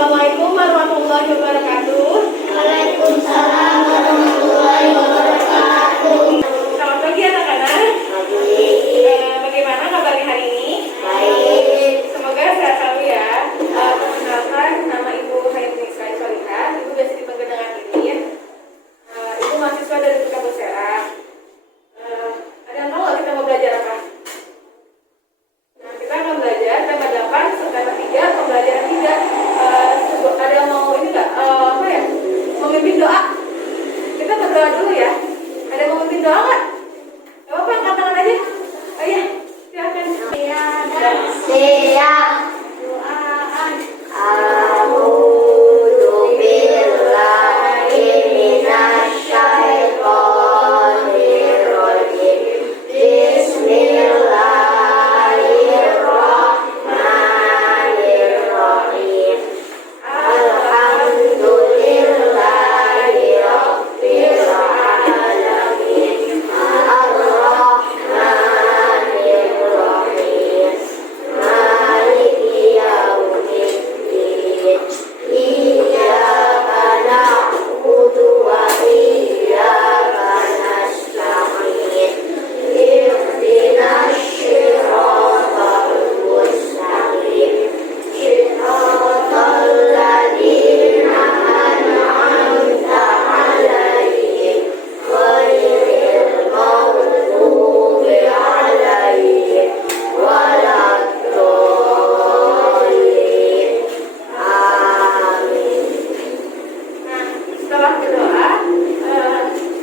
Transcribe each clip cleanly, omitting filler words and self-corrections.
Assalamualaikum warahmatullahi wabarakatuh. Waalaikumsalam warahmatullahi wabarakatuh. Selamat pagi anak-anak. Pagi. Bagaimana kabarnya hari ini? Baik. Semoga sehat selalu ya. Perkenalkan, nama Ibu Hayati Ismail Solihah. Ibu biasa dipanggil dengan Iin. Ibu mahasiswa dari Kampus Serang. Ada yang tahu nggak kita mau belajar apa? Nah, kita akan belajar tema 8, tema 3, pembelajaran 3. Ada yang mau ini nggak? Memimpin doa. Kita berdoa dulu ya. Ada yang mau memimpin doa nggak? Gak apa-apa, angkat tangan aja. Oh iya, silakan. Siap. Doaan. A'udzu billahi minasyaitonir rajim. Bismillahirrahmanirrahim. Alhamdulillahi rabbil alamin. Ar-Rahmanir Rahim. Maliki yaumiddin. Iyyaka na'budu wa iyyaka nasta'in. Ihdinas siratal mustaqim. Siratal ladzina an'amta 'alaihim ghairil maghdubi 'alaihim waladdallin. Amin. Nah, setelah berdoa,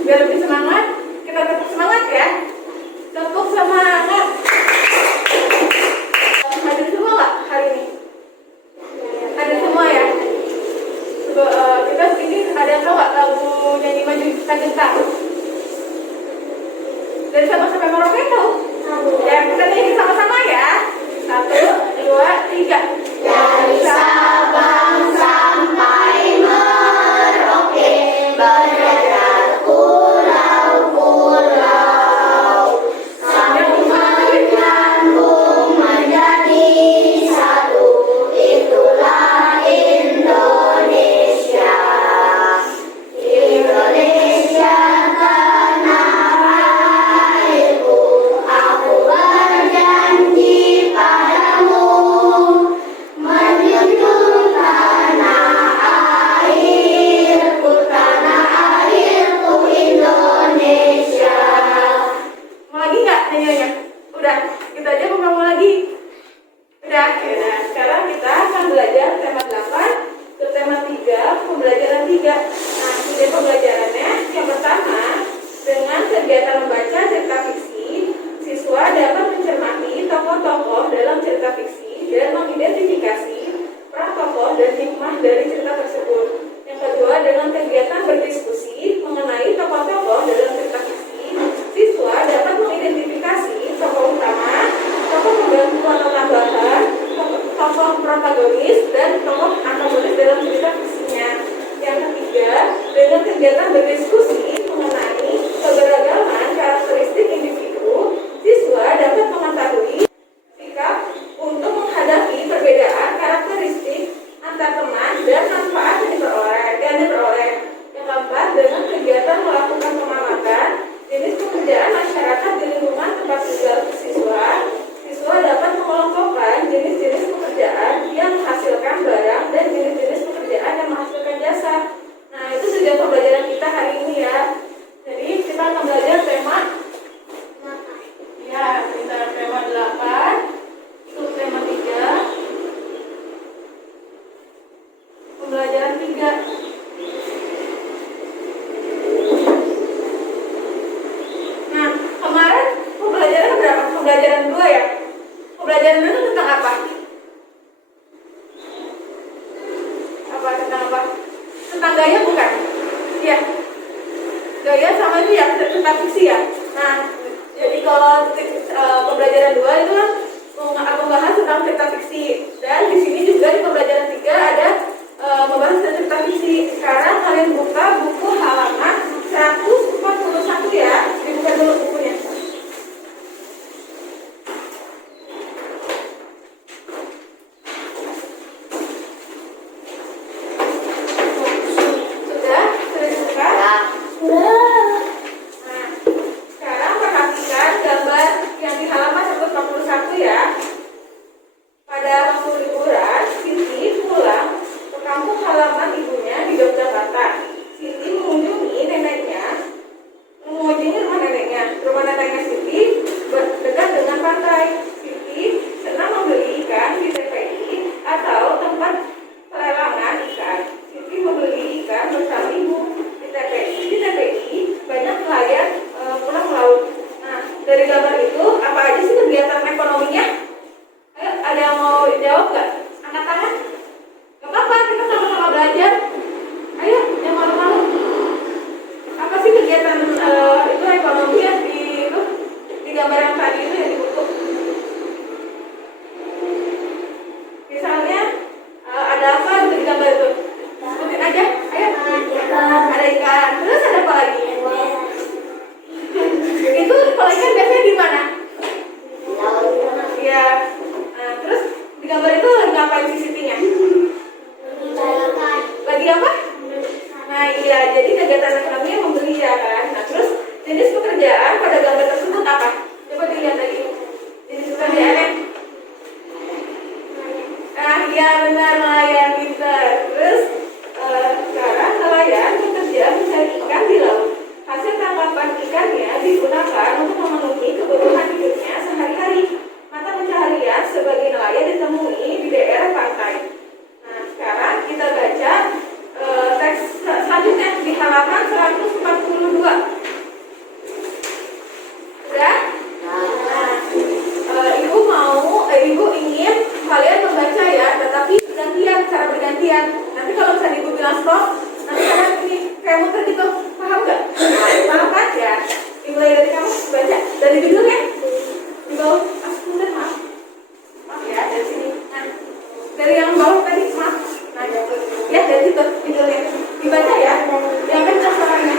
biar lebih semangat, kita tetap semangat ya. Tepuk semangat. Hadir semua nggak hari ini? Hadir semua ya. Kita ini ada yang tahu nggak lagu nyanyi maju kita gentar? Dari Sabang sampai Merauke tahu? Ya, kita nyanyi sama-sama ya. 1, 2, 3. Dari Sabang sampai Merauke, beredar pulau-pulau, sambungan nyambung menjadi satu, itulah Indonesia. Indonesia tanah airku, aku berjanji padamu, menjunjung tanah airku Indonesia. Mau lagi nggak nyanyinya? Udah, kita aja mau lagi. Udah, ya. Sekarang kita akan belajar tema 8 ke tema 3, pembelajaran 3. Nah, ide pembelajarannya yang pertama, dengan kegiatan membaca cerita fiksi, siswa dapat mencermati tokoh-tokoh dalam cerita fiksi dan mengidentifikasi peran tokoh dan hikmah dari cerita tersebut. Yang kedua, dengan kegiatan berdiskusi mengenai tokoh-tokoh dalam cerita fiksi, siswa dapat mengidentifikasi tokoh utama, tokoh pembantu atau tambahan, tokoh protagonis, dan tokoh antagonis dalam cerita fiksinya. Yang ketiga, dengan kegiatan berdiskusi mengenai keberagaman karakteristik individu, siswa dapat mengetahui sikap untuk menghadapi perbedaan karakteristik antar teman dan manfaat yang diperoleh. Yang keempat, dengan kegiatan melakukan pengamatan jenis pekerjaan masyarakat di lingkungan tempat tinggal siswa, siswa dapat mengelompokkan jenis-jenis pekerjaan yang menghasilkan barang dan jenis-jenis pekerjaan yang menghasilkan jasa. Nah, itu tujuan pembelajaran kita hari ini ya. Jadi kita akan belajar tema tema 8, subtema 3, pembelajaran 3. Nah, kemarin pembelajaran berapa? Pembelajaran 2 ya? Pembelajaran 2 itu tentang apa? Tentang apa? Tentang gaya bukan? Iya. Gaya sama itu ya, tentang fiksi ya. Nah, jadi kalau pembelajaran 2 itu kan membahas tentang cerita fiksi, dan di sini juga di pembelajaran 3 ada membahas tentang cerita fiksi. Sekarang kalian buka buku halaman 141 ya, dibuka dulu bukunya. rumah neneknya Siti dekat dengan pantai. Siti senang membeli ikan di TPI atau tempat pelelangan ikan. Siti membeli ikan bersama ibu di TPI. Di TPI banyak nelayan pulang melaut. Nah, dari gambar itu apa aja sih kegiatan ekonominya? Ayo, ada yang mau jawab nggak? Angkat tangan. Gak apa-apa, kita sama-sama belajar. Ayo, yang malu-malu. Apa sih kegiatan itu ekonomi ya di gambar yang tadi itu yang di buku? Misalnya ada apa di gambar itu? Sebutin aja. Ayo. Ada ikan. Terus ada apa lagi? Itu kalau ikan biasanya di mana? Iya. Nah, terus di gambar itu lagi ngapain si Sitinya? Lagi apa? Nah iya, jadi kegiatan ekonomi yang membeli ya kan. Nah terus jenis pekerjaan pada gambar tersebut apa? Coba dilihat lagi. Jenis pekerjaannya. Nah iya benar, nelayan pintar. Terus sekarang nelayan bekerja mencari ikan di laut. Hasil tangkapan ikannya digunakan untuk memenuhi kebutuhan hidupnya sehari-hari. Mata pencaharian sebagai nelayan ditemui di daerah pantai. Nah sekarang kita baca teks selanjutnya di halaman 142. Udah? Ibu ingin kalian membaca ya, tetapi gantian, cara bergantian. Nanti kalau misalnya ibu bilang stop, nanti kalian ini kayak muter gitu, paham nggak? Paham kan ya? Dimulai dari kamu baca dari judulnya. Di bawah, sebentar maaf. Maaf ya, dari sini. Nah, dari yang bawah tadi maaf. Nah, lihat dari situ judulnya. Dibaca ya, yang kencang suaranya.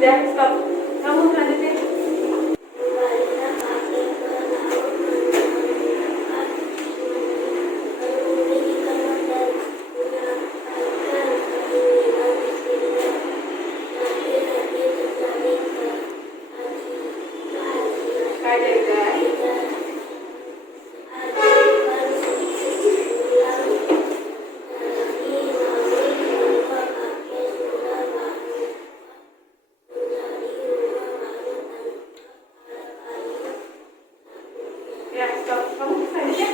Udah, stop. Kamu selanjutnya. Kembalilah kakek ke laut menemukan penghuni ikan dan menyampaikan keinginan istrinya. Laki-laki kembali ke Kajian. Ya, stop. Kamu selanjutnya.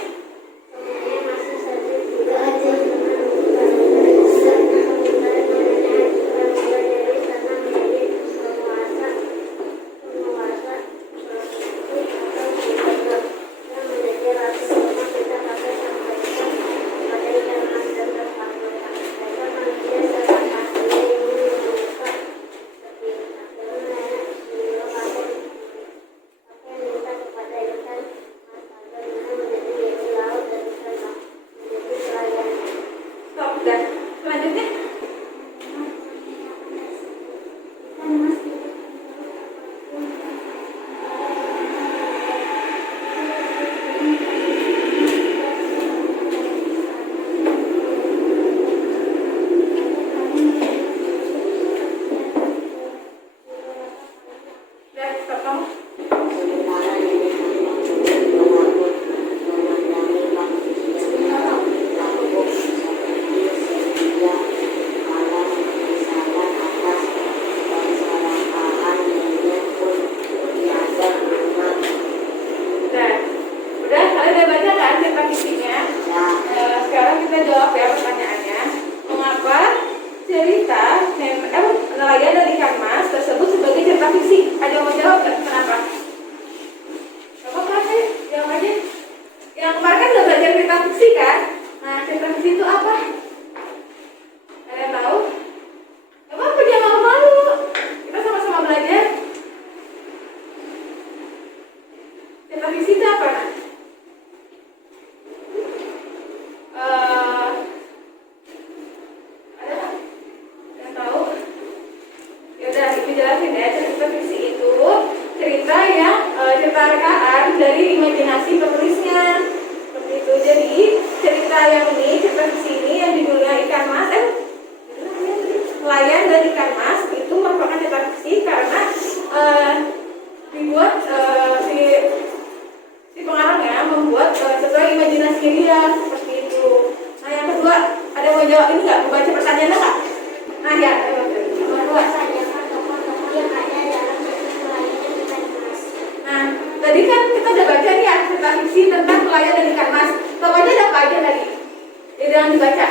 Stop. Udah. Selanjutnya. Udah, stop kamu. Udah. Udah, kalian udah baca kan cerita fiksinya? Sekarang kita jawab ya pertanyaannya. Mengapa cerita nelayan dan ikan mas tersebut sebagai cerita fiksi? Ada yang mau jawab nggak? Kenapa? Apa sih? Jawab aja. Yang kemarin kan udah belajar cerita fiksi kan? Nah, cerita fiksi itu apa? Kalian tahu? Gak apa-apa, jangan malu-malu. Kita sama-sama belajar. Cerita fiksi itu apa? Ada nggak? Yang tahu? Yaudah, ibu jelasin ya. Cerita fiksi itu cerita yang cerita rekaan dari imajinasi penulisnya. Seperti itu. Jadi cerita yang ini, cerita fiksi ini yang judulnya ikan mas, nelayan dan ikan mas itu merupakan cerita fiksi karena dibuat si pengarangnya membuat sesuai imajinasi dia seperti itu. Nah yang kedua, ada yang mau jawab ini nggak? Mau baca pertanyaannya nggak? Nah ya, yang kedua. Nah tadi kan kita udah baca nih ya cerita fiksi tentang nelayan dan ikan mas. Pokoknya ada apa aja tadi? Jadi yang dibaca.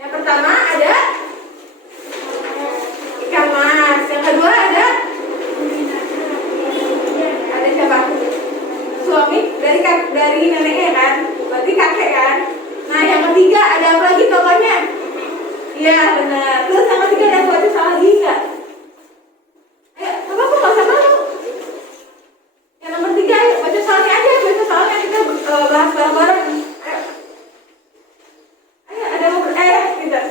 Yang pertama ada ikan mas. Yang kedua ada siapa? Suami dari neneknya kan, berarti kakek kan. Nah yang ketiga ada apa lagi tokohnya? Iya benar. Terus yang ketiga ada baca salah lagi nggak? Ayo, apa nggak usah malu. Yang nomor 3 ayo baca salahnya aja, baca salahnya kita bahas bareng-bareng. Ayo, ayo ada mau tidak?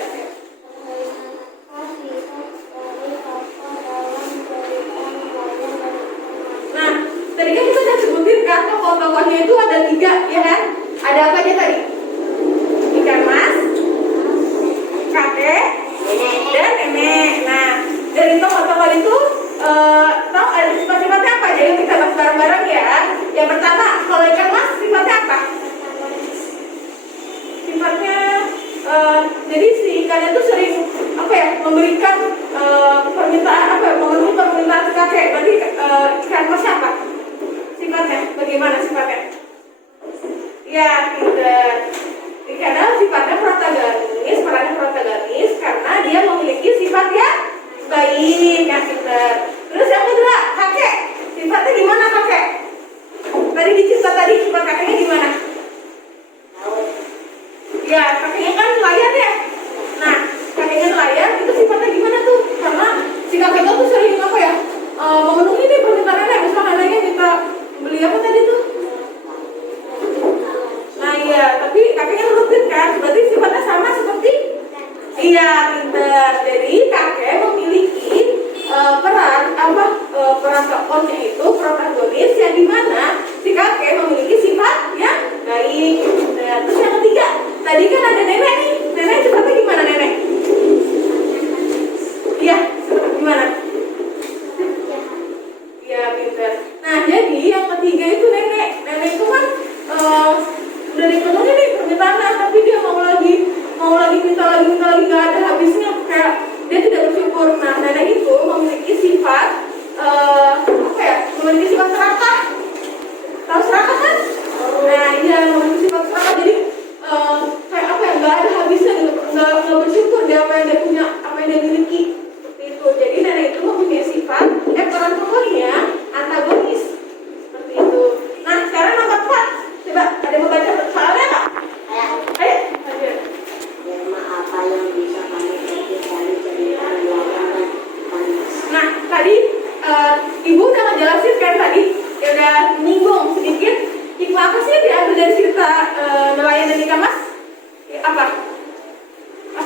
Nah, tadi kan kita udah sebutin kan tokoh-tokohnya itu ada 3, ya kan? Ada apa aja tadi? Ikan mas, kakek, dan nenek. Nah, dari tokoh-tokoh itu tahu ada sifat-sifatnya apa aja? Yuk kita bahas bareng-bareng ya. Yang pertama, kalau ikan mas sifatnya apa? Sifatnya jadi si ikannya tuh sering memberikan permintaan memenuhi permintaan si kakek. Berarti ikan mas apa? Sifatnya bagaimana sifatnya? Ya, pintar. Karena sifatnya protagonis, perannya protagonis karena dia memiliki sifat yang baik, yang pintar. Terus yang kedua, kakek. Sifatnya gimana kakek? Tadi dicerita tadi sifat kakeknya gimana? Ya, kakeknya kan nelayan ya. Nah, kakeknya nelayan itu sifatnya gimana tuh? Karena si kakek tuh sering memenuhi nih permintaan nenek. Misalnya neneknya minta beli apa tadi tuh? Nah iya, tapi kakeknya nurutin kan? Berarti sifatnya sama seperti? Iya, pintar. Jadi kakek memiliki peran tokohnya itu protagonis yang dimana si kakek memiliki sifat yang baik. Nah, terus yang ketiga, tadi kan ada nenek nih. Nenek sifatnya gimana nenek? Iya, gimana? Iya, pintar. Nah, jadi yang ketiga itu nenek. Nenek itu kan udah dipenuhi nih permintaan, tapi dia mau lagi minta lagi nggak ada habisnya, kayak dia tidak bersyukur. Nah, nenek itu memiliki sifat apa ya? Memiliki sifat serakah. Tahu serakah kan? Nah, iya, memiliki sifat serakah. Jadi kayak apa ya? Nggak ada habisnya gitu. Nggak bersyukur dia apa yang dia punya, apa yang dia miliki. Seperti itu. Jadi nenek itu mempunyai sifat peran tokohnya antagonis. Seperti itu. Nah, sekarang nomor 4. Coba ada yang mau baca soalnya nggak? Ayo. Apa yang bisa kami petik dari cerita Nelayan dan Ikan Mas? Nah, tadi Ibu udah ngejelasin kan tadi, ya udah menyinggung sedikit hikmah apa sih yang diambil dari cerita Nelayan dan Ikan Mas? Apa?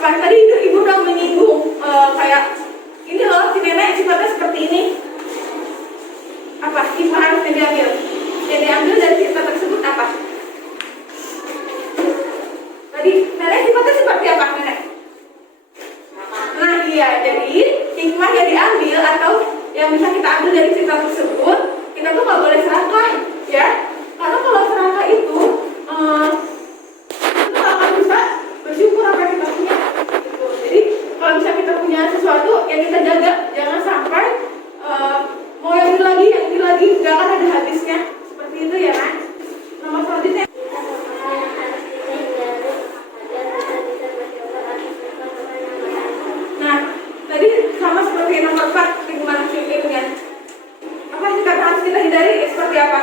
Tadi Ibu udah menyinggung kayak ini loh si nenek sifatnya seperti ini. Apa hikmah harus yang diambil? Yang diambil dari cerita tersebut apa? Tadi nenek sifatnya seperti apa nenek? Nah iya, jadi hikmah yang diambil atau yang bisa kita ambil dari cerita tersebut, kita tuh nggak boleh serakah, ya. Karena kalau serakah itu kita nggak akan bisa bersyukur apa yang kita punya. Gitu. Jadi kalau bisa kita punya sesuatu yang kita jaga, jangan sampai mau yang ini lagi nggak akan ada habisnya. Seperti itu ya, Nak. Nomor selanjutnya. Nah, tadi sama seperti nomor 4, gimana filmnya? Apa yang harus kita hindari seperti apa?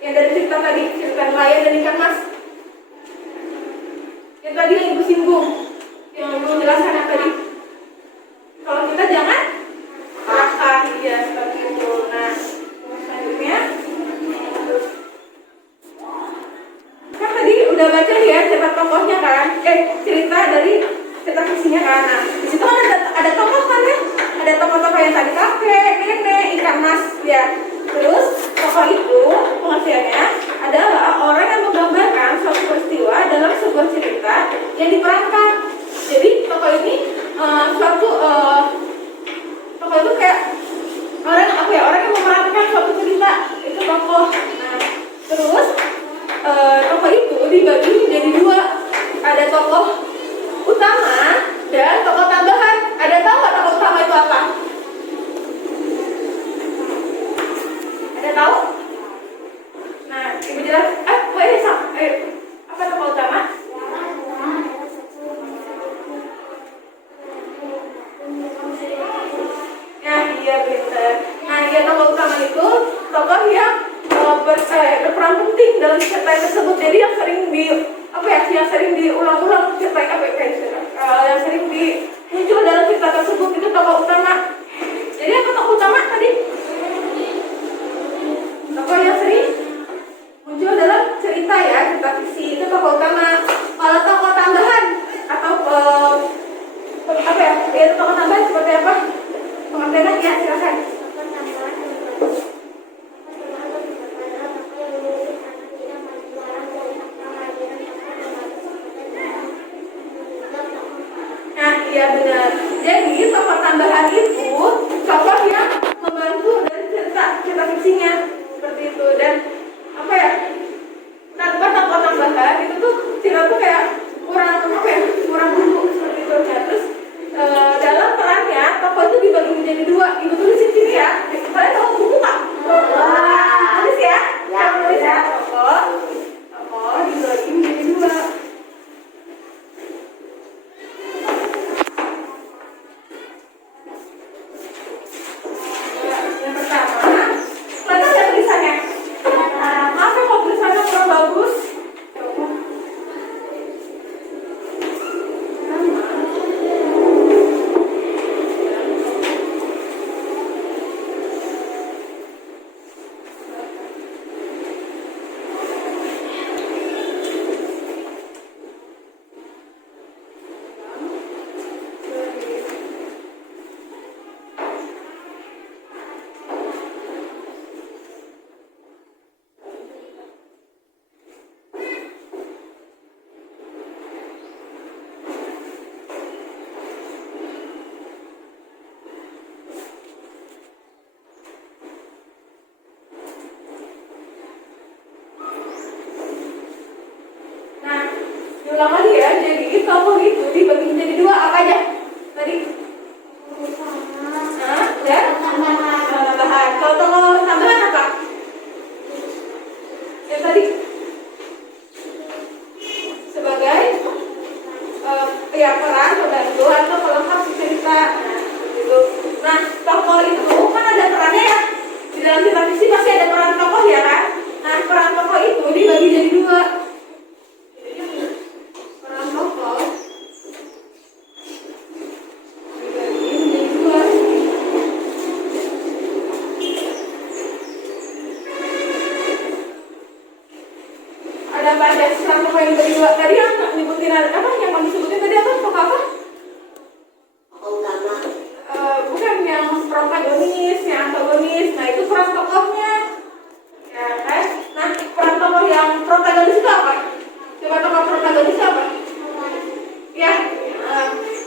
Yang dari cerita tadi, cerita Nelayan dan Ikan Mas. Yang tadi yang Ibu singgung, yang Ibu jelaskan yang tadi. Kalau kita jangan serakah, ya seperti itu. Nah, selanjutnya. Kan tadi udah baca ya cerita tokohnya kan? Cerita dari cerita fiksinya kan? Nah, di situ kan ada tokoh kan ya? Ada tokoh-tokoh yang tadi kakek, nenek, ikan mas ya. Terus tokoh itu pengertiannya adalah orang yang menggambarkan suatu peristiwa dalam sebuah cerita yang diperankan. Jadi tokoh ini tokoh itu kayak orang yang memerankan suatu cerita, itu tokoh. Nah, terus tokoh itu dibagi menjadi 2. Ada tokoh utama dan tokoh tambahan. Ada tahu nggak tokoh utama itu apa? Ada tahu? Nah, Ibu jelas. Apa tokoh utama? Ya, iya benar. Nah, ya tokoh utama itu tokoh yang berperan penting dalam cerita tersebut. Jadi yang sering diulang-ulang cerita yang sering muncul dalam cerita tersebut itu tokoh utama. Jadi apa tokoh utama tadi? Tokoh yang sering muncul dalam cerita ya, cerita fiksi itu tokoh utama. Kalau tokoh tambahan atau tokoh tambahan seperti apa? Pengertiannya ya, silakan. Nah, iya benar. Jadi tokoh tambahan itu tokoh yang membantu dari cerita fiksinya seperti itu. Dan tanpa tokoh tambahan itu tuh cerita tuh kayak kurang buku seperti itu. Ya, terus dalam perannya tokoh itu dibagi menjadi 2. Ibu tulisin sini ya. Kalian tahu buku nggak? Tulis ya. Tulis ya. Tokoh dibagi menjadi 2. Yang pertama, mana ada tulisannya? Maaf ya kalau tulisannya kurang bagus. Diulang lagi ya. Jadi tokoh itu dibagi menjadi dua. Apa aja tadi? Nah, dan tambahan. Kalau tokoh tambahan apa? Yang tadi sebagai ya peran pembantu atau pelengkap si cerita. Nah, gitu. Nah, tokoh itu kan ada perannya ya. Di dalam cerita fiksi pasti ada peran tokoh ya kan? Nah, peran tokoh itu dibagi jadi dua. Peran tokoh dibagi menjadi dua. Ada apa aja peran tokoh yang dibagi dua? Tadi yang nyebutin apa? Yang kamu sebutin tadi apa? Tokoh apa? Utama. Bukan yang protagonis, yang antagonis. Nah, itu peran tokohnya. Ya kan? Nah, peran tokoh yang protagonis itu apa? Coba tokoh protagonis itu apa? Ya,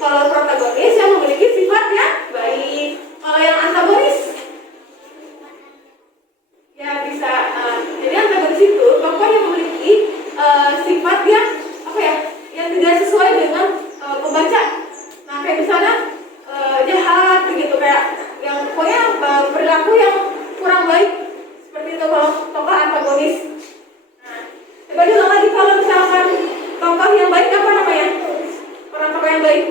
kalau protagonis yang memiliki sifat yang baik. Kalau yang antagonis, ya bisa. Jadi antagonis itu tokoh yang memiliki sifat yang apa ya? Yang tidak sesuai dengan pembaca. Nah, kayak misalnya jahat begitu, kayak yang pokoknya perilaku yang kurang baik seperti itu kalau tokoh antagonis. Nah, coba diulang lagi kalau misalkan tokoh yang baik apa namanya? Peran tokoh yang baik.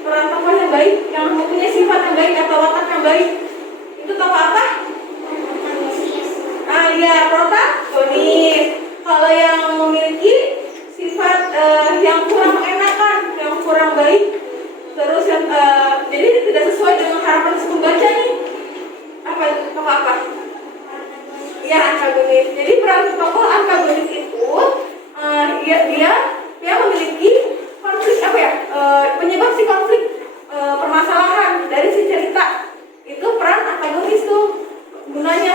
Peran tokoh yang baik yang mempunyai sifat yang baik atau watak yang baik itu tokoh apa? Ya protagonis. Kalau yang memiliki sifat yang kurang mengenakan, yang kurang baik, terus yang jadi tidak sesuai dengan harapan si pembaca nih, apa tokoh apa? Ya antagonis. Jadi peran tokoh antagonis itu dia memiliki konflik apa ya? Penyebab si konflik permasalahan dari si cerita. Itu peran antagonis tuh.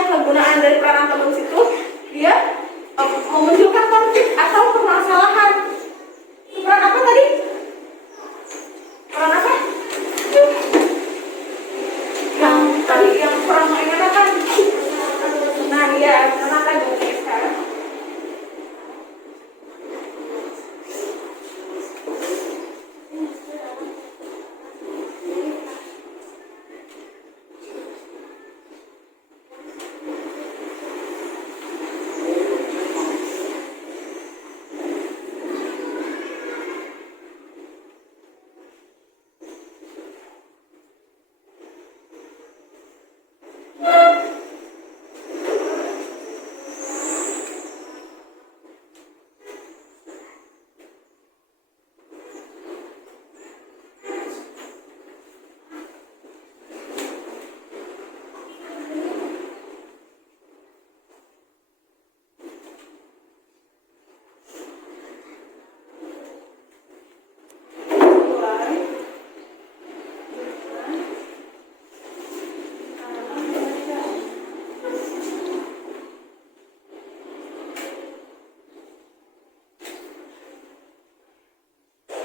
Kegunaan dari peran antagonis itu dia memunculkan konflik atau permasalahan. Itu peran apa tadi? Peran apa? Yang tadi yang kurang mengenakan. Nah, dia peran antagonis kan.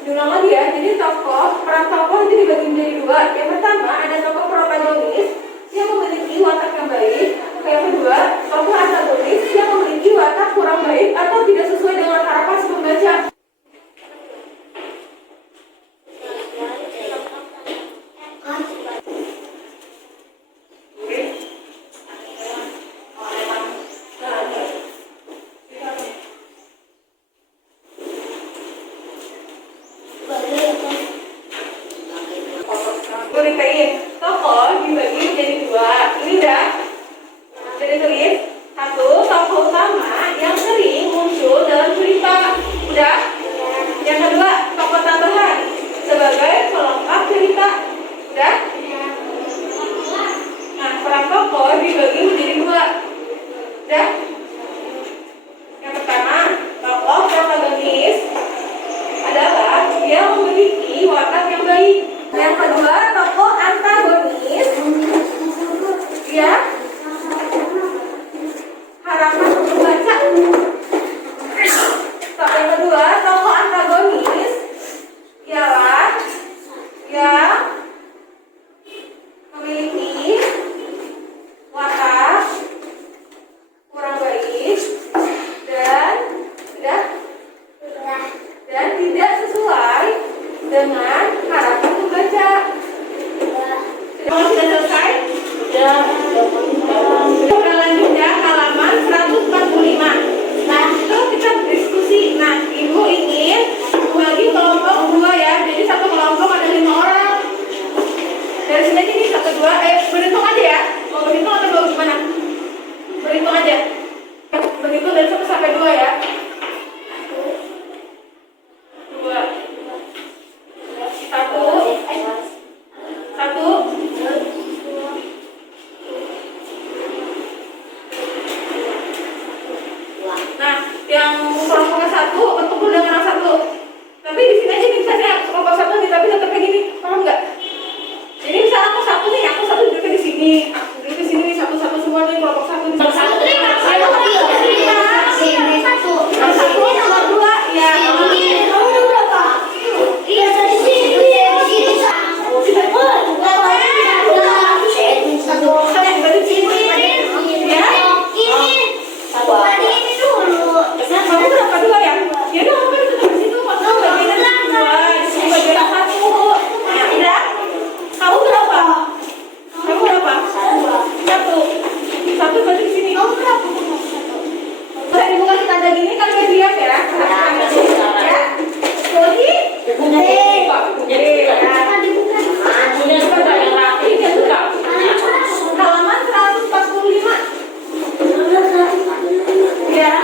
Diulang lagi ya, jadi peran tokoh itu dibagi menjadi dua. Yang pertama ada tokoh protagonis yang memiliki watak yang baik. Yang kedua, tokoh antagonis yang memiliki watak kurang baik atau tidak sesuai dengan harapan si pembaca. Tokoh dibagi menjadi dua. Ini udah jadi tulis. Satu, tokoh utama yang sering muncul dalam cerita. Udah. Yang kedua, tokoh tambahan sebagai pelengkap cerita. Udah. Nah, peran tokoh dibagi menjadi dua. Udah. Yang pertama, tokoh protagonis adalah yang memiliki watak yang baik. Yang kedua, tokoh antagonis Kita lanjut ya, halaman 145. Nah, itu kita diskusi. Nah, ibu ingin bagi kelompok 2 ya. Jadi satu kelompok ada 5 orang. Dari sini aja nih 1, 2. Berhitung aja ya. Mau berhitung atau mau gimana? Berhitung aja. Berhitung dari 1 sampai 2 ya. 2. 1. Nah, yang kelompok 1 berkumpul dengan yang 1. Tapi di sini aja nih misalnya kelompok 1 nih, tapi tetap kayak gini, paham nggak? Jadi misalnya aku 1 nih, aku 1 duduknya di sini, duduk di sini nih, 1 semua nih kelompok 1 nih. Yang 1 nih, yang 1 nomor 2 ya. Kamu berapa 2 ya? Ya udah, kamu itu di situ, kamu bagian 2, di bagian 1. Ya udah. Kamu berapa? Kamu berapa? 1. 1 bagi di sini. Kamu berapa? Kalau dibuka kita ada gini kan diam ya. Ya. Jadi halaman 145. Ya,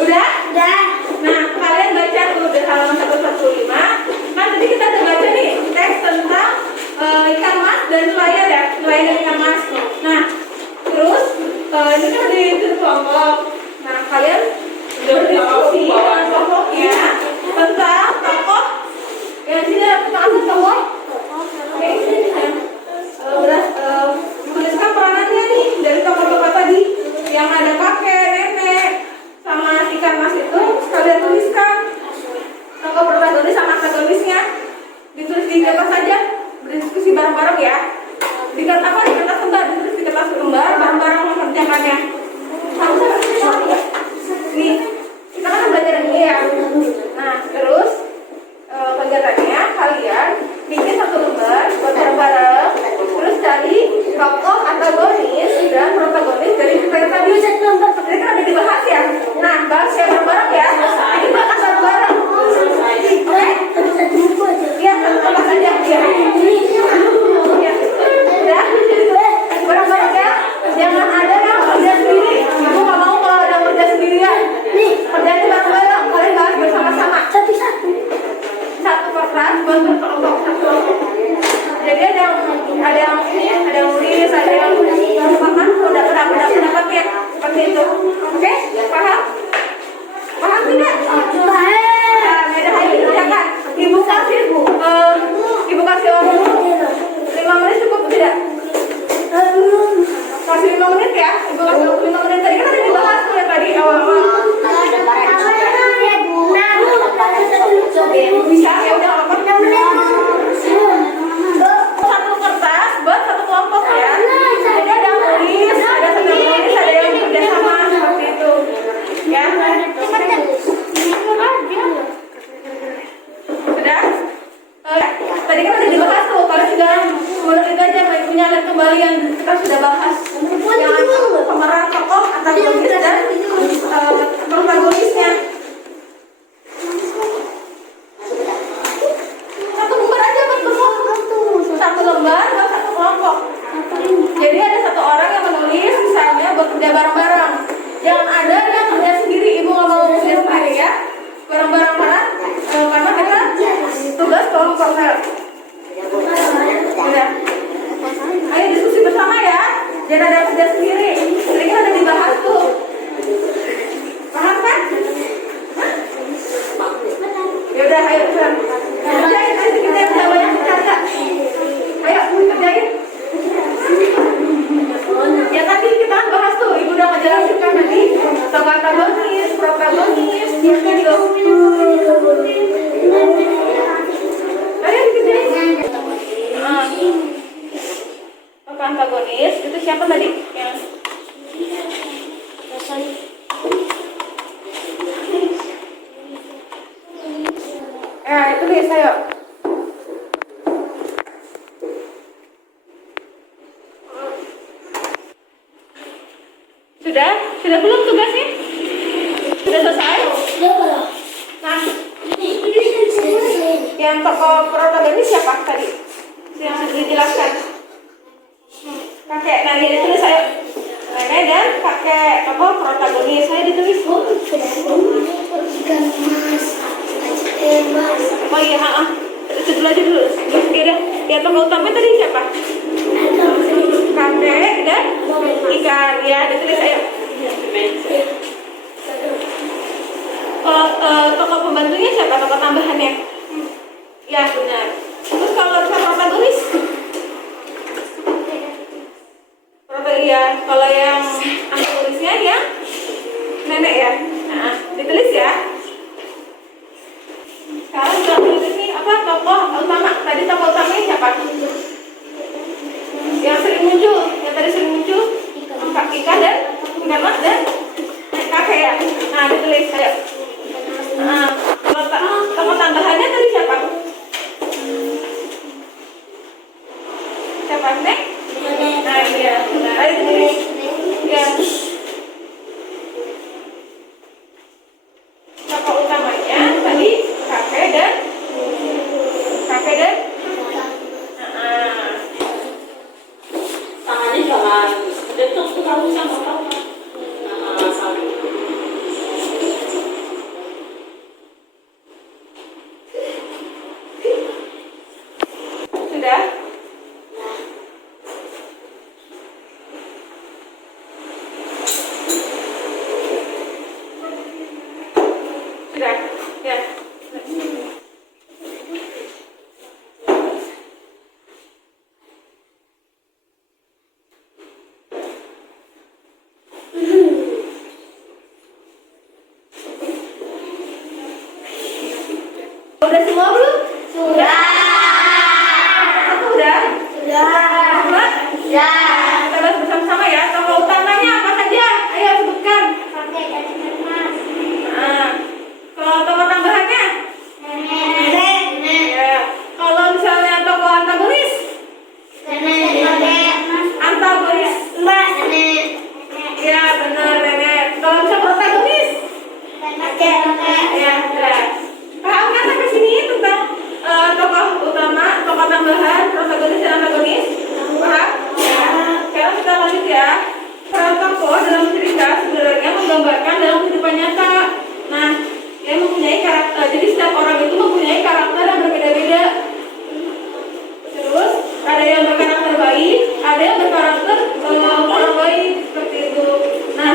udah? Nah, kalian baca tuh di halaman 145. Kan tadi kita udah baca nih teks tentang ikan mas dan nelayan ya, nelayan dan ikan mas. Nah, terus ini kan di kelompok. Nah, kalian berdiskusi dengan kelompoknya tentang tokoh yang sini ada tokoh. Oke, tuliskan peranannya nih dari tokoh-tokoh tadi yang ada kakek, nenek, sama ikan mas itu sekalian tuliskan tokoh protagonis sama antagonisnya, ditulis di kertas saja, berdiskusi bareng-bareng ya. Di kertas apa? Di kertas lembar, ditulis di kertas lembar, bareng-bareng mengerjakannya. Kamu sama sini ya? Nih, kita kan belajar ini ya. Nah, terus kegiatannya kalian bikin 1 lembar buat bareng-bareng, terus cari tokoh antagonis dan protagonis dari cerita yang tadi. Jadi kan ada dibahas ya. Nah, bahas ya bareng-bareng ya. Ini bahas bareng-bareng. Oke? Iya, bahas aja. Ya. Udah? Bareng-bareng ya. Jangan ada yang kerja sendiri. Ibu nggak mau kalau ada yang kerja sendirian. Kerjanya bareng-bareng. Kalian bahas bersama-sama. Satu kertas buat berkelompok 1. Jadi ada yang nulis, ada yang makan pendapatnya seperti itu. Oke? Paham? Paham tidak? Nah, beda lagi ya kan? Ibu kasih waktu 5 menit cukup tidak? Kasih 5 menit ya? Ibu kasih waktu 5 menit. Tadi kan ada dibahas tuh ya tadi awal-awal. Bisa ya udah apa? 1 kertas buat 1 kelompok ya. Jadi ada yang nulis, ada yang nulis, ada yang kerja sama seperti itu. Ya. Sudah? Tadi kan udah dibahas tuh. Kalau tinggal menurut itu aja punya lihat kembali yang kita sudah bahas. Yang pemeran tokoh antagonis dan protagonisnya. 1 lembar aja buat kelompok. 1 lembar buat 1 kelompok. Jadi ada 1 orang yang menulis, misalnya buat kerja bareng-bareng. Jangan ada yang kerja sendiri. Ibu nggak mau kerja sendiri ya. Bareng-bareng karena kita tugas kelompok. Udah. Ayo diskusi bersama ya. Jangan ada yang kerja sendiri. Tadi kan ada dibahas tuh. Paham kan? Ya udah, ayo kerjain. Ayo kita udah banyak bercanda. Ayo kerjain. Ya tadi kita bahas tuh, ibu udah ngejelasin kan tadi tokoh antagonis, protagonis, gitu. Ayo dikerjain. Tokoh antagonis itu siapa tadi? Yang itu nih saya. Sudah belum tugasnya? Sudah selesai? Nah, yang tokoh protagonis siapa tadi? Yang sudah dijelaskan. Kakek, nah ini tulis saya. Nenek dan kakek tokoh protagonis saya ditulis. Oh iya, itu dulu aja dulu. Ya, yang tokoh utama tadi siapa? Kakek dan ikan. Ya, ditulis saya. Tokoh pembantunya siapa? Tokoh tambahannya? Ya, benar. Terus kalau protagonis? Ya, kalau yang antagonisnya ya nenek ya. Nah, ditulis ya. Sekarang kita tulis ini apa tokoh utama? Tadi tokoh utamanya siapa? Yang sering muncul, yang tadi sering muncul ikan dan ikan mas dan kakek ya. Nah, ditulis ayo. Nah, tokoh tambahannya tadi siapa? Siapa nek? Nah, iya. Nah, ayo ditulis. Ya. Tokoh utamanya tadi kakek dan tangannya jangan detuk tuh kamu sama kamu. sudah. Sudah, ya. Udah semua belum? Sudah. Satu udah? Dua? Kita bahas bersama-sama ya. Tokoh utamanya apa saja? Ayo sebutkan. Nah, kalau tokoh tambahannya? Ya. Kalau misalnya tokoh antagonis? Antagonis? Ya, benar nenek. Kalau misalnya protagonis? Ya, udah. Paham kan sampai sini tentang tokoh utama, tokoh tambahan, protagonis dan antagonis? Paham? Ya. Sekarang kita lanjut ya. Peran tokoh dalam cerita sebenarnya menggambarkan dalam kehidupan nyata. Nah, dia mempunyai karakter. Jadi setiap orang itu mempunyai karakter yang berbeda-beda. Terus ada yang berkarakter baik, ada yang berkarakter orang baik seperti itu. Nah,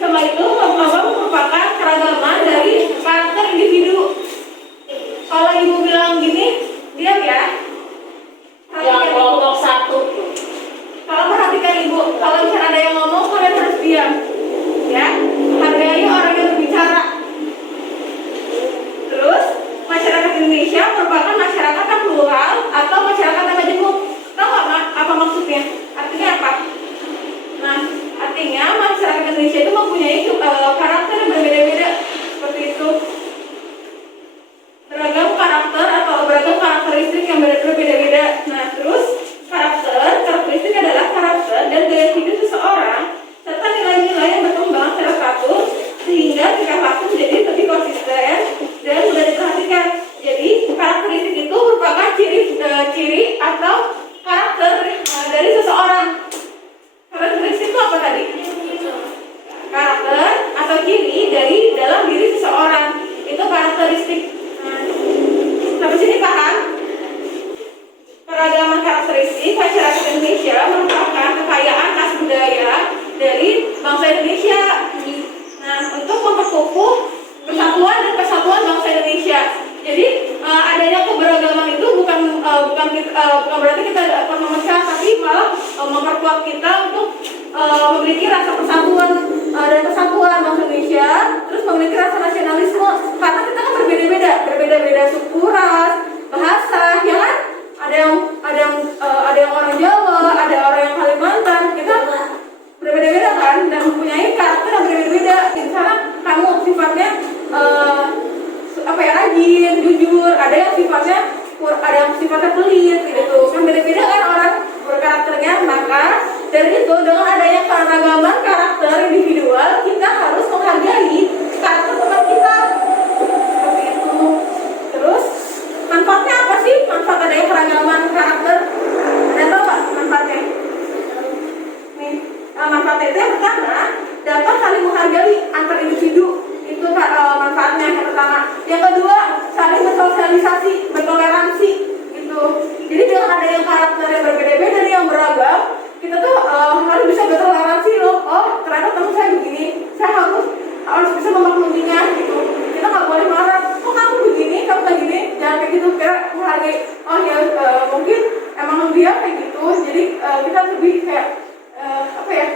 semua itu merupakan keragaman dari karakter individu. Kalau ibu bilang gini, diam ya. Yang kelompok satu. Kalau perhatikan ibu, kalau misalnya ada yang ngomong, kalian harus diam. Ya, hargai orang yang berbicara. Terus, masyarakat Indonesia merupakan masyarakat yang plural atau masyarakat yang majemuk. Tahu nggak Mak, apa maksudnya? Artinya apa? Nah, artinya masyarakat Indonesia itu mempunyai karakter yang berbeda-beda seperti itu. Beragam karakter atau beragam karakteristik yang berbeda-beda. Nah, terus karakteristik adalah karakter dan gaya hidup seseorang serta nilai-nilai yang berkembang secara teratur sehingga tingkah laku menjadi lebih konsisten dan mudah diperhatikan. Jadi karakteristik itu merupakan ciri atau karakter dari seseorang. Karakteristik itu apa tadi? Karakter atau ciri dari dalam diri seseorang. Itu karakteristik. Sampai sini paham? Keragaman karakteristik masyarakat Indonesia merupakan kekayaan khas budaya dari bangsa Indonesia. Nah, untuk memperkokoh persatuan dan kesatuan bangsa Indonesia. Jadi adanya keberagaman itu bukan berarti kita dapat memecah, tapi malah memperkuat kita untuk memiliki rasa persatuan dan kesatuan bangsa Indonesia, terus memiliki rasa nasionalisme karena kita kan berbeda-beda suku, ras, bahasa, ya kan? Ada yang orang Jawa, ada orang yang Kalimantan, kita berbeda-beda kan, dan mempunyai karakter yang berbeda-beda. Misalnya kamu sifatnya rajin, jujur, ada yang sifatnya pelit gitu. Kan beda-beda kan orang berkarakternya. Maka dari itu dengan adanya keragaman ada yang karakter yang berbeda-beda nih, yang beragam, kita tuh harus bisa bertoleransi loh. Oh ternyata teman saya begini, saya harus bisa memakluminya gitu. Kita nggak boleh marah, kok kamu begini, kamu kayak gini, jangan kayak gitu. Kita menghargai, oh ya mungkin emang dia kayak gitu, jadi kita lebih kayak apa ya,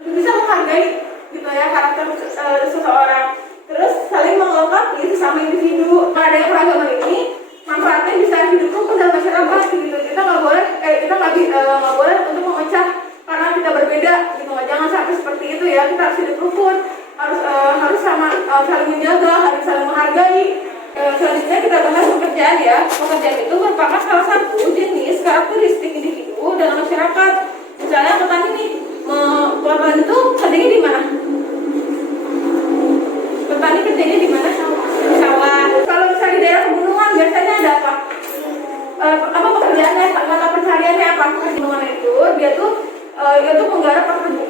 lebih bisa menghargai gitu ya karakter seseorang. Terus saling melengkapi sesama individu. Ada yang beragama ini manfaatnya bisa hidup rukun dalam masyarakat gitu. Kita nggak boleh nggak boleh untuk memecah karena kita berbeda gitu. Jangan sampai seperti itu ya. Kita harus hidup rukun, harus sama, saling menjaga, harus saling menghargai. Selanjutnya kita bahas pekerjaan ya. Pekerjaan itu merupakan salah satu jenis karakteristik individu dalam masyarakat. Misalnya petani nih, petani itu kerjanya di mana? Petani kerjanya di mana? Sawah. Kalau misalnya di daerah pegunungan biasanya ada apa? Apa pekerjaannya? Mata pencariannya apa? Pegunungan itu dia tuh menggarap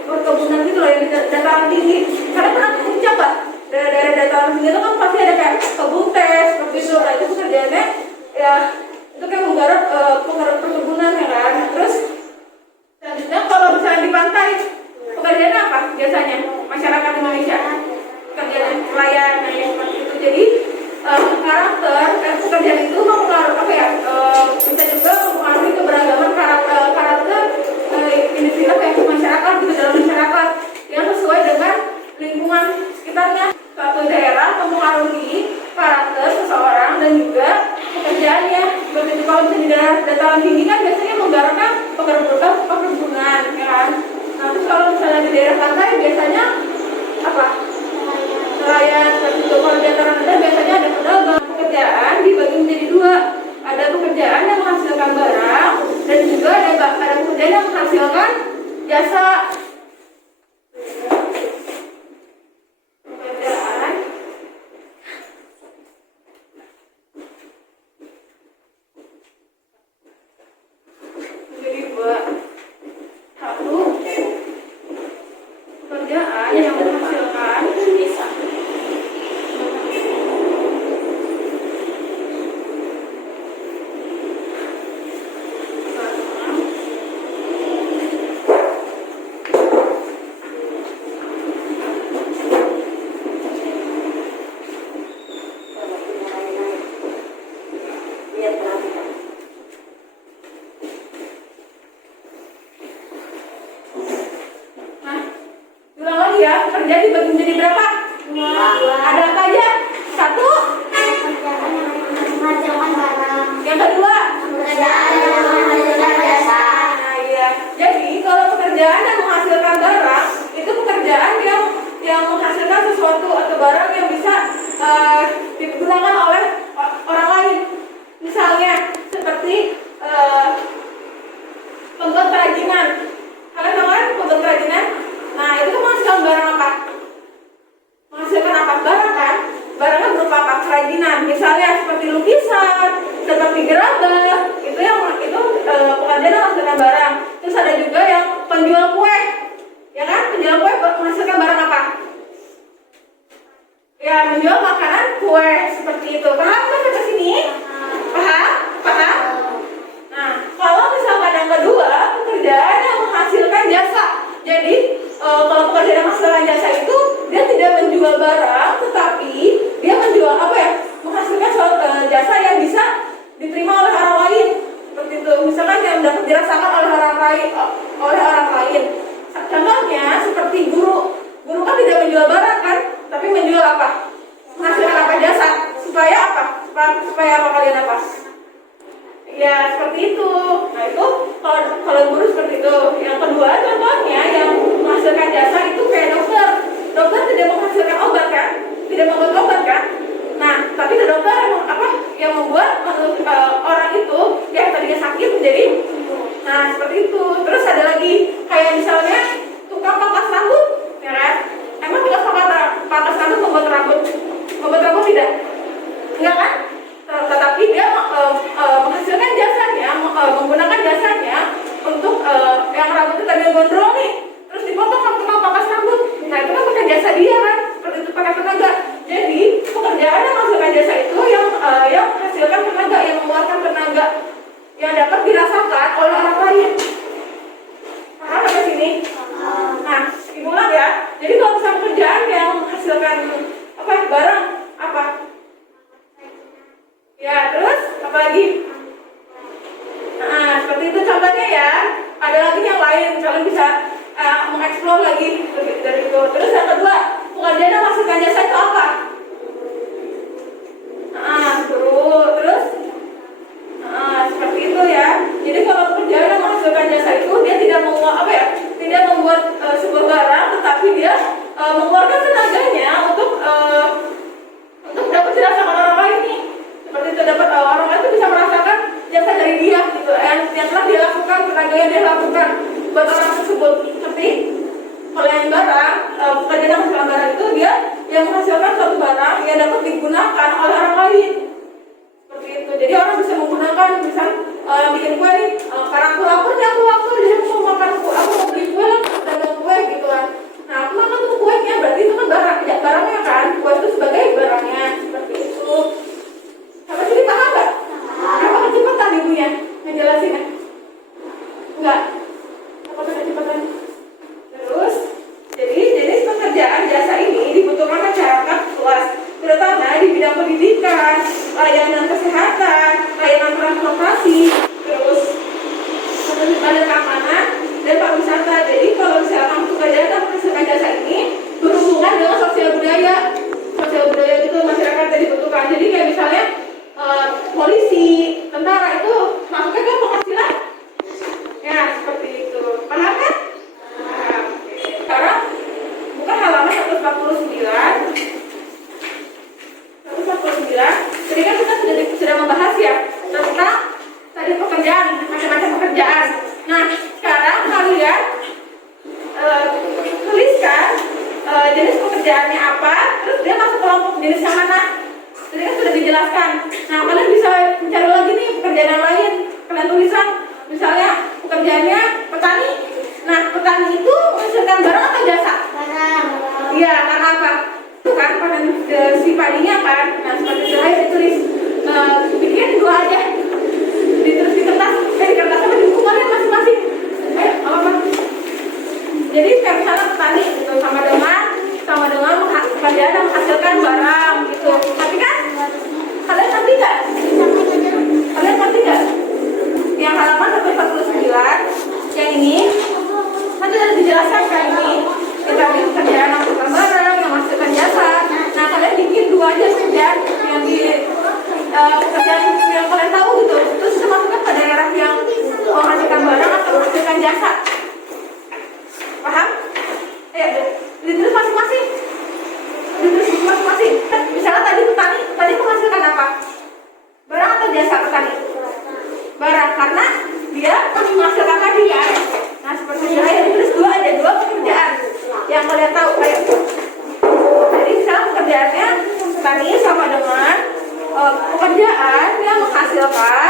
perkebunan gitu loh yang di dataran tinggi. Karena pernah coba daerah dataran tinggi itu kan pasti ada kayak kebun teh, seperti itu. Nah itu pekerjaannya ya itu kayak menggarap perkebunan ya kan. Terus selanjutnya kalau misalnya di pantai pekerjaannya apa biasanya masyarakat Indonesia? Pekerjaan nelayan, nah yang seperti itu. Jadi karakter pekerjaan itu mempengaruhi apa ya? Bisa juga mempengaruhi keberagaman karakter individu kayak masyarakat gitu dalam masyarakat yang sesuai dengan lingkungan sekitarnya. Suatu daerah mempengaruhi karakter seseorang dan juga pekerjaannya. Seperti itu kalau misalnya di daerah dataran tinggi kan biasanya menggarapkan perkebunan, ya kan? Nah terus kalau misalnya di daerah pantai biasanya apa? Nelayan. Seperti itu kalau di dataran rendah biasanya ada pedagang. Pekerjaan dibagi menjadi dua. Ada pekerjaan yang menghasilkan barang dan juga ada pekerjaan yang menghasilkan jasa. Pekerjaan menjadi dua. Satu, pekerjaan yang menghasilkan pekerjaan dibagi menjadi berapa? Ada apa aja? Satu. Menghasilkan barang. Yang kedua. Pekerjaan yang menghasilkan jasa. Nah iya. Jadi kalau pekerjaan yang menghasilkan barang itu pekerjaan yang menghasilkan sesuatu atau barang yang bisa digunakan oleh orang lain. Misalnya seperti pembuat kerajinan. Kalian tahu kan pembuat kerajinan? Nah itu kan menghasilkan barang apa? Menghasilkan apa? Barang kan? Barangnya berupa apa? Kerajinan. Misalnya seperti lukisan, seperti gerabah. Itu pekerjaan yang menghasilkan barang. Terus ada juga yang penjual kue, ya kan? Penjual kue menghasilkan barang apa? Ya menjual makanan kue seperti itu. Paham kan sampai sini? Paham? Nah kalau misalkan yang kedua pekerjaan yang menghasilkan jasa. Jadi kalau pekerjaan yang menghasilkan jasa itu dia tidak menjual barang, tetapi dia menjual apa ya? Menghasilkan suatu jasa yang bisa diterima oleh orang lain. Seperti itu. Misalkan yang dapat dirasakan oleh orang lain. Contohnya seperti guru. Guru kan tidak menjual barang kan, tapi menjual apa? Menghasilkan apa? Jasa. Supaya apa? Supaya apa kalian apa? Ya seperti itu. Nah itu kalau guru seperti itu. Yang kedua contohnya yang menghasilkan jasa itu kayak dokter. Dokter tidak menghasilkan obat kan? Tidak membuat obat kan? Nah tapi dokter yang membuat orang itu yang tadinya sakit menjadi. Nah seperti itu. Terus ada lagi kayak misalnya tukang pangkas rambut, ya kan? Emang tukang pangkas rambut membuat rambut tidak? Enggak kan? Tetapi dia menghasilkan jasanya, menggunakan jasanya untuk yang rambutnya tadi gondrong nih, terus dipotong sama tukang pangkas rambut. Nah itu kan pakai jasa dia kan, seperti itu pakai tenaga. Jadi pekerjaan yang menghasilkan jasa itu yang menghasilkan tenaga, yang mengeluarkan tenaga yang dapat lain. Paham sampai sini? Nah, diulang ya. Jadi kalau misalnya pekerjaan yang menghasilkan apa barang apa? Ya, terus apa lagi? Nah, seperti itu contohnya ya. Ada lagi yang lain, kalian bisa mengeksplor lagi lebih dari itu. Terus yang kedua, pekerjaan yang menghasilkan jasa itu apa? Terus seperti itu ya. Jadi kalau pekerjaan yang menghasilkan jasa itu dia tidak tidak membuat sebuah barang, tetapi dia mengeluarkan tenaganya untuk dapat jasa orang lain nih. Seperti itu, dapat orang lain itu bisa merasakan jasa dari dia gitu, yang telah dia lakukan, tenaga yang dia lakukan buat orang tersebut. Seperti kalau yang barang, pekerjaan yang menghasilkan barang itu dia yang menghasilkan suatu barang yang dapat digunakan oleh orang lain. Seperti itu. Jadi orang bisa menggunakan, misal yang bikin kue nih, karena aku lapar, jadi aku mau makan kue, aku mau beli kue lah, dagang kue gitu kan. Nah, aku makan tuh kuenya, berarti itu kan barangnya kan, kue itu sebagai barangnya. Seperti itu. Sampai sini paham nggak? Apa kecepatan ibunya ngejelasinnya? Enggak. Apa kecepatan? Terus, jadi pekerjaan jasa ini dibutuhkan masyarakat luas, terutama di bidang pendidikan, layanan kesehatan, layanan transportasi, terus ada keamanan dan pariwisata. Jadi kalau misalkan pekerjaan dan menghasilkan jasa ini berhubungan dengan sosial budaya itu masyarakat yang dibutuhkan. Jadi kayak misalnya polisi, tentara itu masuknya ke penghasilan. Ya seperti itu. Paham kan? Nah, sekarang buka halaman 149. Jadi kan kita sudah membahas ya tentang tadi pekerjaan, macam-macam pekerjaan. Nah, sekarang kalian tuliskan jenis pekerjaannya apa, terus dia masuk kelompok jenis yang mana. Jadi kan sudah dijelaskan. Nah, kalian bisa mencari lagi nih pekerjaan yang lain. Kalian tulisan, misalnya pekerjaannya petani. Nah, petani itu menghasilkan barang atau jasa? Barang. Iya, karena apa? Itu kan panen si padinya kan. Nah, seperti itu aja ditulis. Bikin dua aja. Ditulis di kertas. Di kertas sama di buku kalian masing-masing. Ayo, apa-apa. Jadi kayak misalnya petani gitu, sama dengan pekerjaan yang menghasilkan barang gitu. Tapi kan kalian ngerti nggak? Kalian ngerti nggak? Yang halaman 149 yang ini nanti sudah dijelaskan kan ini. Kita ambil pekerjaan yang menghasilkan barang, yang menghasilkan jasa. Nah, kalian bikin dua aja pekerjaan yang di pekerjaan yang kalian tahu gitu. Terus kita masukkan ke daerah yang menghasilkan barang atau menghasilkan jasa. Paham? Ya, ditulis masing-masing. Misalnya tadi petani menghasilkan apa? Barang atau jasa petani? Barang, karena dia menghasilkan tadi kan. Nah, seperti itu ya, ditulis dua pekerjaan yang kalian tahu. Ayo. Jadi misalnya pekerjaannya petani sama dengan pekerjaan yang menghasilkan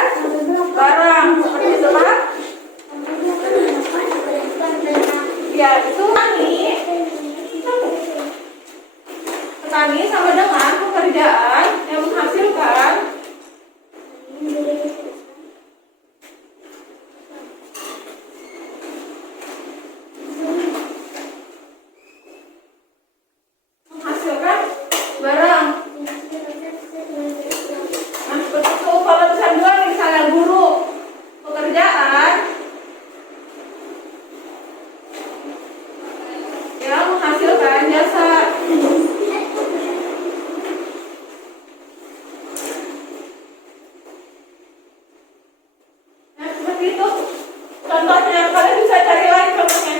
barang. Seperti itu kan? Ya, itu petani sama dengan pekerjaan yang menghasilkan barang. Nah, seperti itu. Kalau misalnya guru, pekerjaan yang menghasilkan jasa. Nah, seperti itu. Contohnya, kalian bisa cari lain contohnya.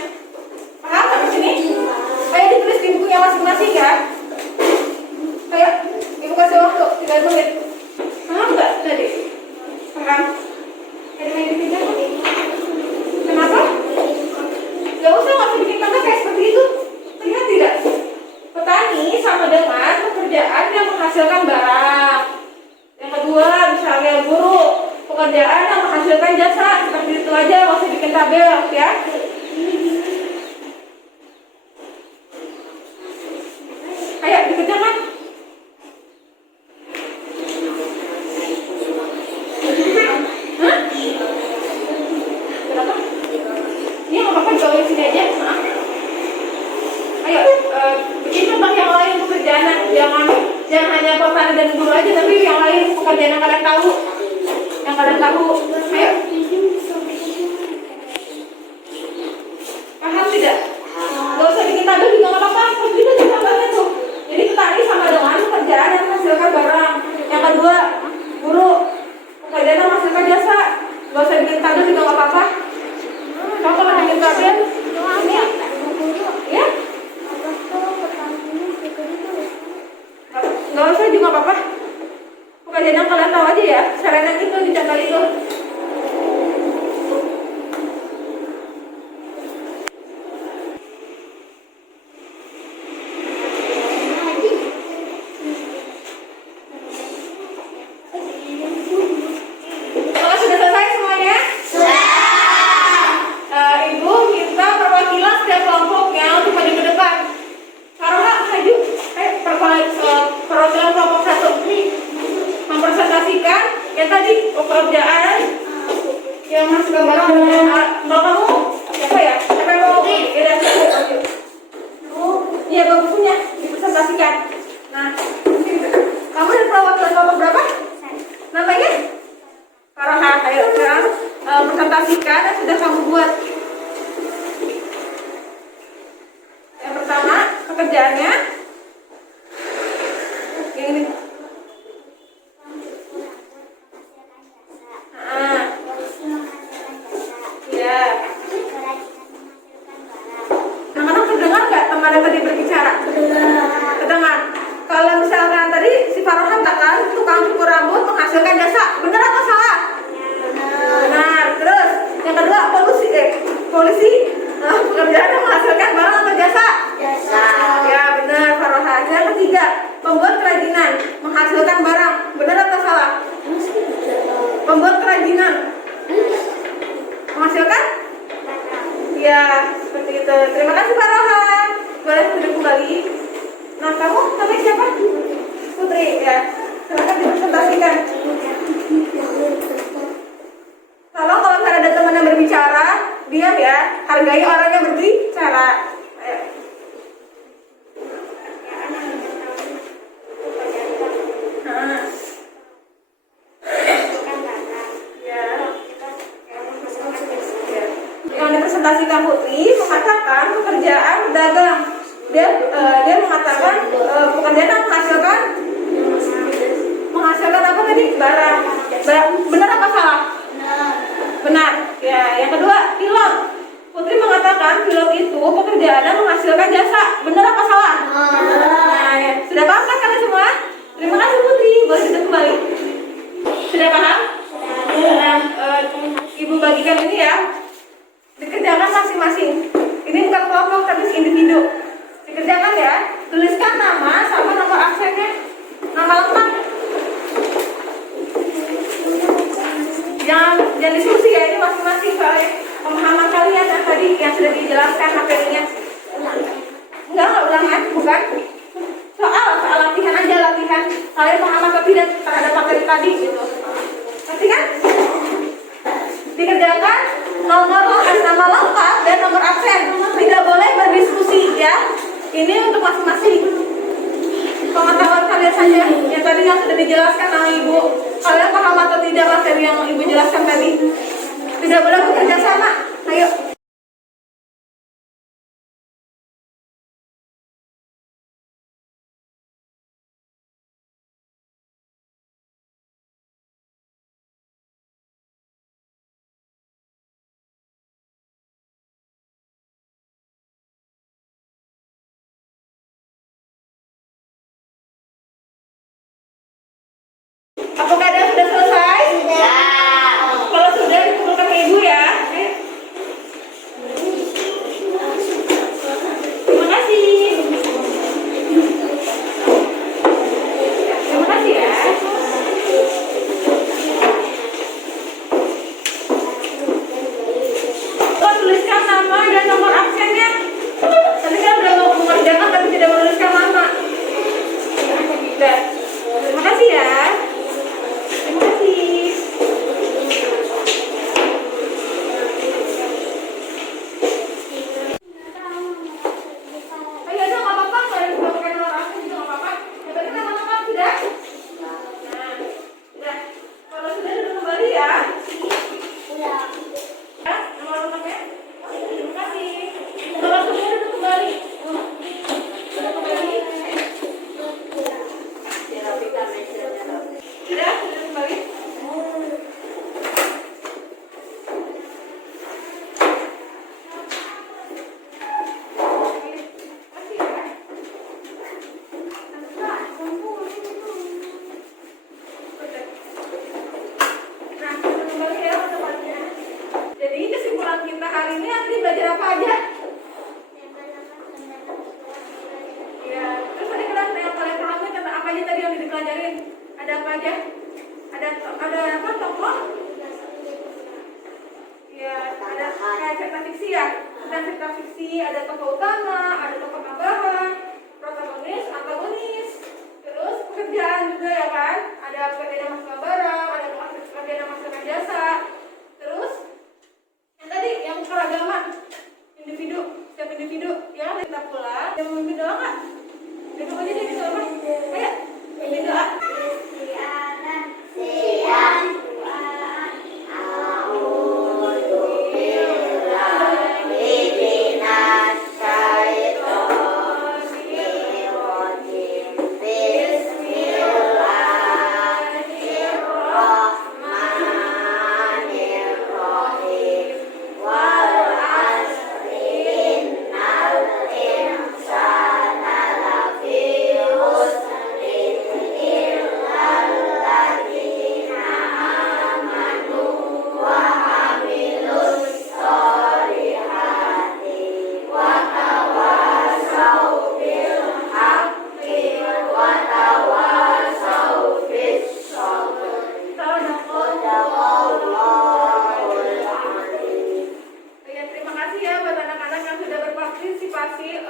Paham sampai sini? Ayo ditulis di bukunya masing-masing ya. Ayo, ibu kasih waktu 3 menit. Paham nggak tadi? Paham? Ada yang dipindah? Kenapa? Gak usah, nggak usah bikin contoh kayak seperti itu. Lihat tidak? Petani sama dengan pekerjaan yang menghasilkan barang. Yang kedua, misalnya guru, pekerjaan yang menghasilkan jasa. Seperti itu aja, nggak usah bikin tabel ya. Ayo dikerjakan. Kenapa? Yang kalian tahu. Yang kalian tahu. Ayo. Paham tidak? Gak usah bikin tabel juga nggak apa-apa. Terus juga tabelnya tuh. Jadi tadi sama dengan pekerjaan yang menghasilkan barang. Yang kedua, guru pekerjaan yang menghasilkan jasa. Gak usah bikin tabel juga nggak apa-apa. Kamu kalau bikin tabel, ini ya? Gak usah juga nggak apa-apa. Pekerjaan yang kalian tahu aja ya. Caranya itu dicontoh itu. Ya tadi pekerjaan yang masuk ke barang mau kamu siapa ya? Siapa yang mau? Iya bagusnya dipresentasikan. Nah, kamu dan perwakilan kelompok berapa? Namanya? Farah. Ayo sekarang presentasikan yang sudah kamu buat. Yang pertama pekerjaannya ini. Yang tadi berbicara, kedengar. Kalau misalkan tadi si Farhan katakan tukang cukur rambut menghasilkan jasa, benar atau salah? Benar. Terus yang kedua polisi pekerjaan yang menghasilkan barang atau jasa? Jasa. Ya benar Farhan. Yang ketiga pembuat kerajinan menghasilkan barang, benar atau salah? Pembuat kerajinan menghasilkan? Ya seperti itu. Terima kasih Farhan. Boleh duduk kembali. Nah, kamu namanya siapa? Putri, ya. Silakan dipresentasikan. Tolong kalau misalnya ada teman yang berbicara, diam ya. Hargai orang yang berbicara. Ayo. Yang dipresentasikan Putri mengatakan pekerjaan pedagang. Dia mengatakan pekerjaan yang menghasilkan apa tadi? Barang. Benar apa salah? Benar. Ya, yang kedua pilot. Putri mengatakan pilot itu pekerjaan yang menghasilkan jasa. Benar apa salah? Nah, ya. Sudah paham kan kalian semua? Terima kasih Putri. Boleh duduk kembali. Sudah paham? Nah, Ibu bagikan ini ya. Dikerjakan masing-masing. Ini bukan kelompok tapi individu. Dikerjakan ya. Tuliskan nama sama nomor absennya. Nama lengkap. Jangan diskusi ya, ini masing-masing soalnya pemahaman kalian yang tadi yang sudah dijelaskan materinya. Enggak ulangan, bukan. Soal latihan aja, latihan. Kalian paham atau tidak terhadap materi tadi gitu. Ngerti kan? Dikerjakan nama lengkap dan nomor absen. Tidak boleh berdiskusi ya. Ini untuk masing-masing pengetahuan kalian saja. Yang tadi yang sudah dijelaskan sama Ibu. Kalian paham atau tidak materi yang Ibu jelaskan tadi? Tidak boleh bekerja sama. Ayo. Apakah ada sudah selesai? Sudah. Kalau sudah dikumpulkan ke Ibu ya. Terima kasih. Terima kasih ya. Tuliskan nama dan nomor absennya. Tadi kan udah mau mengerjakan tapi tidak menuliskan nama. Terima kasih ya. hari ini Andri belajar apa aja? Ya, terus tadi kelas yang paling pahamnya tentang apa aja tadi yang dipelajarin? Ada apa aja? Ada apa tokoh? Ya, ada kayak cerita fiksi ya. Ada cerita fiksi, ada tokoh utama, ada tokoh tambahan, protagonis, antagonis. Terus pekerjaan juga ya kan? Ada pekerjaan mas barang, ada pekerjaan mas jasa. Terus yang tadi yang keragaman individu, setiap individu ya kita pula yang memimpin doa nggak? Itu aja deh bisa apa? Ayo, memimpin doa.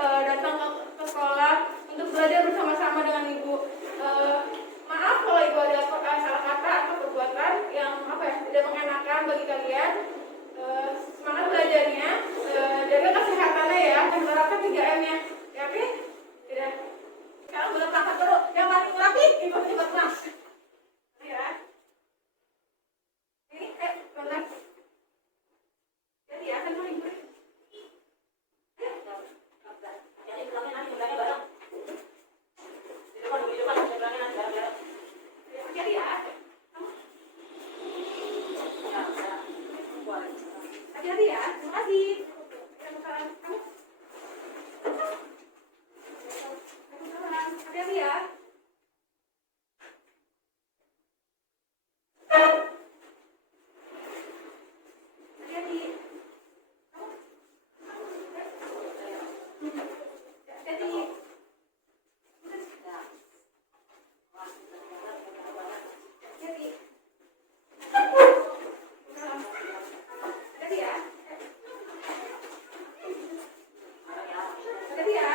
Datang ke sekolah untuk belajar bersama-sama dengan ibu. Maaf kalau ibu ada salah kata atau perbuatan yang tidak mengenakan bagi kalian. Semangat belajarnya, jaga kesehatannya ya, dan menerapkan 3M-nya. Ya, oke? Tidak. Sekarang boleh berangkat dulu. Yang paling rapi, ibu cepat pulang. Ya. Ini, bentar. Jadi ya, kan ibu. Hati-hati ya, terima kasih. Hati-hati ya. Hati-hati. Hati-hati. Hati-hati ya.